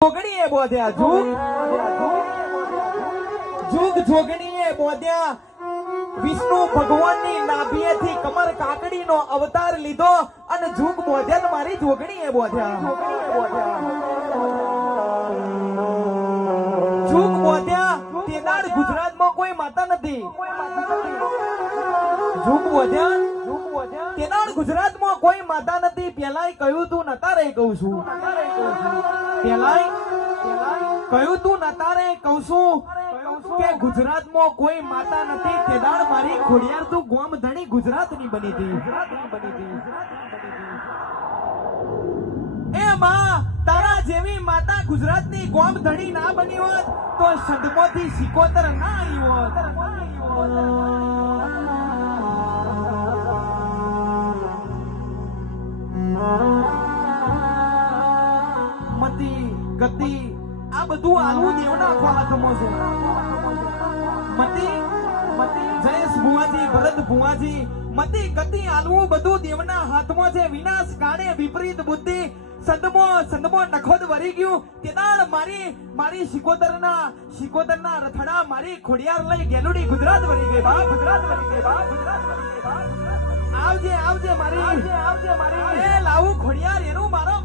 જોગણીએ બોધ્યા જુગ જોગણીએ બોધ્યા વિષ્ણુ ભગવાનની નાભીએથી કમર કાકડીનો અવતાર લીધો અને જુગ બોધ્યા તો મારી જોગણીએ બોધ્યા જુગ બોધ્યા તેનાડ ગુજરાતમાં કોઈ માતા નથી જુગ બોધ્યા તેનાડ ગુજરાતમાં કોઈ માતા નથી પેલાય કહ્યું તું નતારે કહું છું પેલાય કહ્યું તું નતારે કહું છું કે ગુજરાતમાં કોઈ માતા નથી તેદાડ મારી ખોડિયાર તું ગોમ ધણી ગુજરાતની બની હતી એ માં તારા જેવી માતા ગુજરાતની ગોમ ધણી ના બની હોત તો સંતમાંથી સિકોતર ના આવી હોત મતિ ગતિ આ બધું આલવું દેવના હાથમાં છે મતિ જયેશ ભુવાજી ભરત ભુવાજી મતિ ગતિ આલવું બધું દેવના હાથમાં છે વિનાશ કાળે વિપરીત બુદ્ધિ સંદમો નખોદ વરી ગયું તેદાળ મારી શિકોતરના રથડા મારી ખોડિયાર લઈ ગેલુડી ગુજરાત વરી ગઈ બા ગુજરાત વરી ગઈ બા આવજે મારી એ લાવું ખોડિયાર એનું મારો